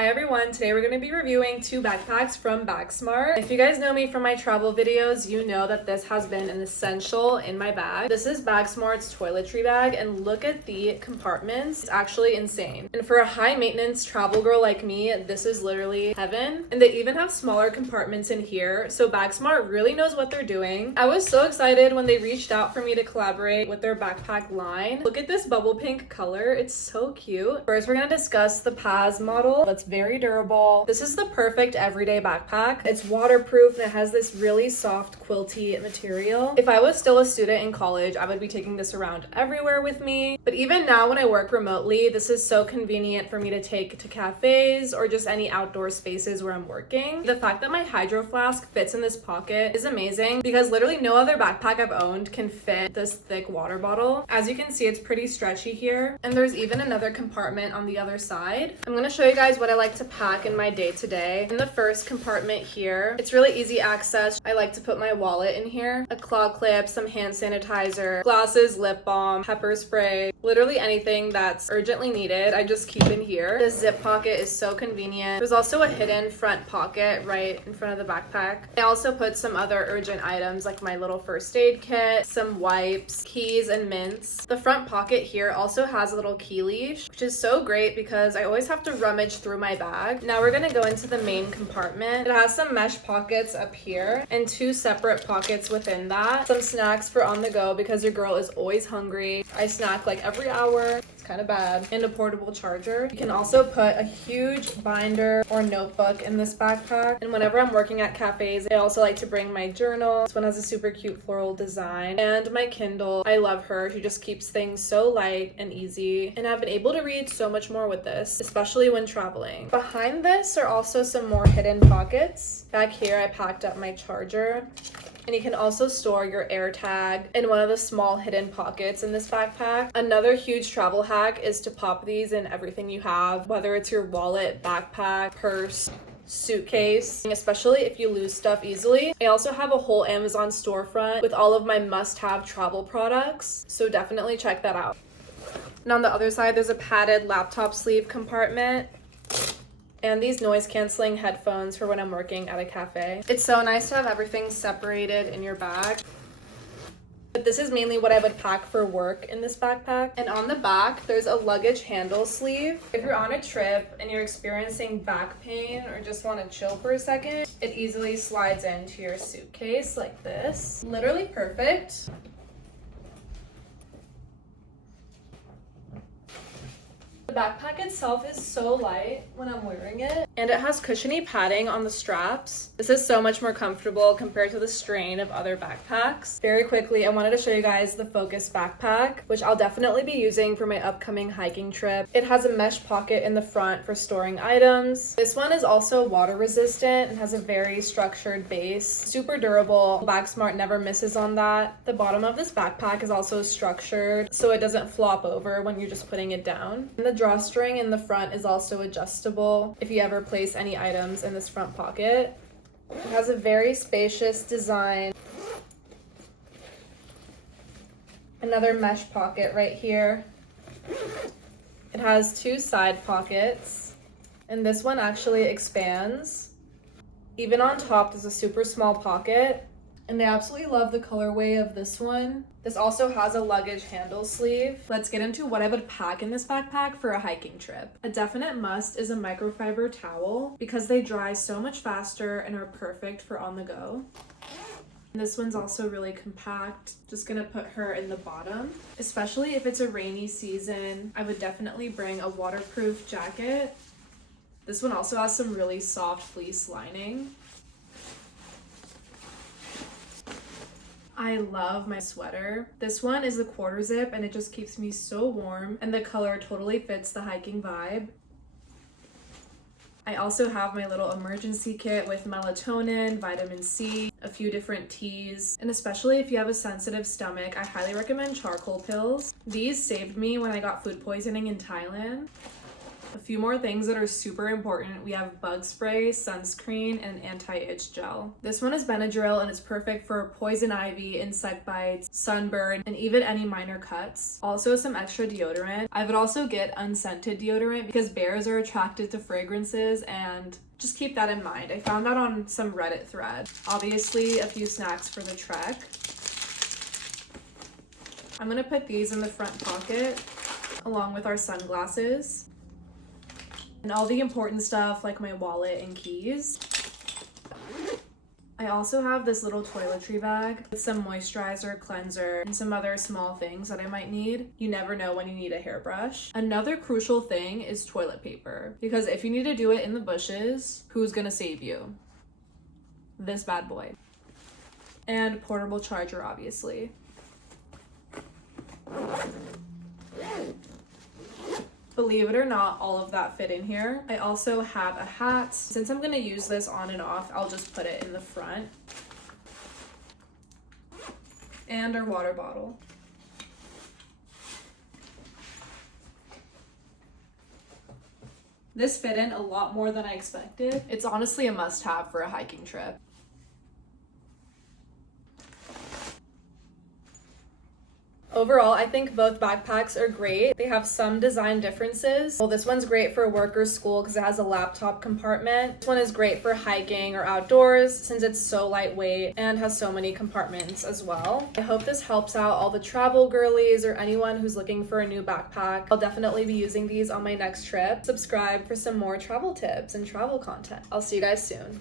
Hi everyone, today we're going to be reviewing two backpacks from Bagsmart. If you guys know me from my travel videos, you know that this has been an essential in my bag. This is Bagsmart's toiletry bag, and look at the compartments. It's actually insane. And for a high maintenance travel girl like me, this is literally heaven. And they even have smaller compartments in here, so Bagsmart really knows what they're doing. I was so excited when they reached out for me to collaborate with their backpack line. Look at this bubble pink color, it's so cute. First, we're going to discuss the Paz model. That's very durable. This is the perfect everyday backpack. It's waterproof and it has this really soft quilty material. If I was still a student in college, I would be taking this around everywhere with me. But even now when I work remotely, this is so convenient for me to take to cafes or just any outdoor spaces where I'm working. The fact that my hydro flask fits in this pocket is amazing because literally no other backpack I've owned can fit this thick water bottle. As you can see, it's pretty stretchy here. And there's even another compartment on the other side. I'm going to show you guys what I like to pack in my day-to-day. In the first compartment here, it's really easy access. I like to put my wallet in here, a claw clip, some hand sanitizer, glasses, lip balm, pepper spray, literally anything that's urgently needed, I just keep in here. This zip pocket is so convenient. There's also a hidden front pocket right in front of the backpack. I also put some other urgent items like my little first aid kit, some wipes, keys, and mints. The front pocket here also has a little key leash, which is so great because I always have to rummage through my bag. Now we're gonna go into the main compartment. It has some mesh pockets up here and two separate pockets within that. Some snacks for on the go because your girl is always hungry. I snack like every hour. It's kind of bad. And a portable charger. You can also put a huge binder or notebook in this backpack. And whenever I'm working at cafes, I also like to bring my journal. This one has a super cute floral design. And my Kindle. I love her. She just keeps things so light and easy. And I've been able to read so much more with this, especially when traveling. Behind this are also some more hidden pockets. Back here, I packed up my charger. And you can also store your AirTag in one of the small hidden pockets in this backpack. Another huge travel hack is to pop these in everything you have, whether it's your wallet, backpack, purse, suitcase, especially if you lose stuff easily. I also have a whole Amazon storefront with all of my must-have travel products, so definitely check that out. And on the other side, there's a padded laptop sleeve compartment. And these noise-canceling headphones for when I'm working at a cafe. It's so nice to have everything separated in your bag. But this is mainly what I would pack for work in this backpack. And on the back, there's a luggage handle sleeve. If you're on a trip and you're experiencing back pain or just want to chill for a second, it easily slides into your suitcase like this. Literally perfect. The backpack itself is so light when I'm wearing it, and it has cushiony padding on the straps. This is so much more comfortable compared to the strain of other backpacks. Very quickly, I wanted to show you guys the Focus backpack, which I'll definitely be using for my upcoming hiking trip. It has a mesh pocket in the front for storing items. This one is also water resistant and has a very structured base. Super durable. Bagsmart never misses on that. The bottom of this backpack is also structured so it doesn't flop over when you're just putting it down. And the drawstring in the front is also adjustable if you ever place any items in this front pocket. It has a very spacious design. Another mesh pocket right here. It has two side pockets, and this one actually expands. Even on top, there's a super small pocket. And I absolutely love the colorway of this one. This also has a luggage handle sleeve. Let's get into what I would pack in this backpack for a hiking trip. A definite must is a microfiber towel because they dry so much faster and are perfect for on the go. And this one's also really compact. Just gonna put her in the bottom. Especially if it's a rainy season, I would definitely bring a waterproof jacket. This one also has some really soft fleece lining. I love my sweater. This one is the quarter zip and it just keeps me so warm, and the color totally fits the hiking vibe. I also have my little emergency kit with melatonin, vitamin C, a few different teas, and especially if you have a sensitive stomach, I highly recommend charcoal pills. These saved me when I got food poisoning in Thailand. A few more things that are super important. We have bug spray, sunscreen, and anti-itch gel. This one is Benadryl and it's perfect for poison ivy, insect bites, sunburn, and even any minor cuts. Also some extra deodorant. I would also get unscented deodorant because bears are attracted to fragrances, and just keep that in mind. I found that on some Reddit thread. Obviously a few snacks for the trek. I'm gonna put these in the front pocket along with our sunglasses and all the important stuff like my wallet and keys. I also have this little toiletry bag with some moisturizer, cleanser, and some other small things that I might need. You never know when you need a hairbrush. Another crucial thing is toilet paper, because if you need to do it in the bushes, who's gonna save you? This bad boy. And portable charger, obviously. Believe it or not, all of that fit in here. I also have a hat. Since I'm gonna use this on and off, I'll just put it in the front. And our water bottle. This fit in a lot more than I expected. It's honestly a must-have for a hiking trip. Overall, I think both backpacks are great. They have some design differences. Well, this one's great for work or school because it has a laptop compartment. This one is great for hiking or outdoors since it's so lightweight and has so many compartments as well. I hope this helps out all the travel girlies or anyone who's looking for a new backpack. I'll definitely be using these on my next trip. Subscribe for some more travel tips and travel content. I'll see you guys soon.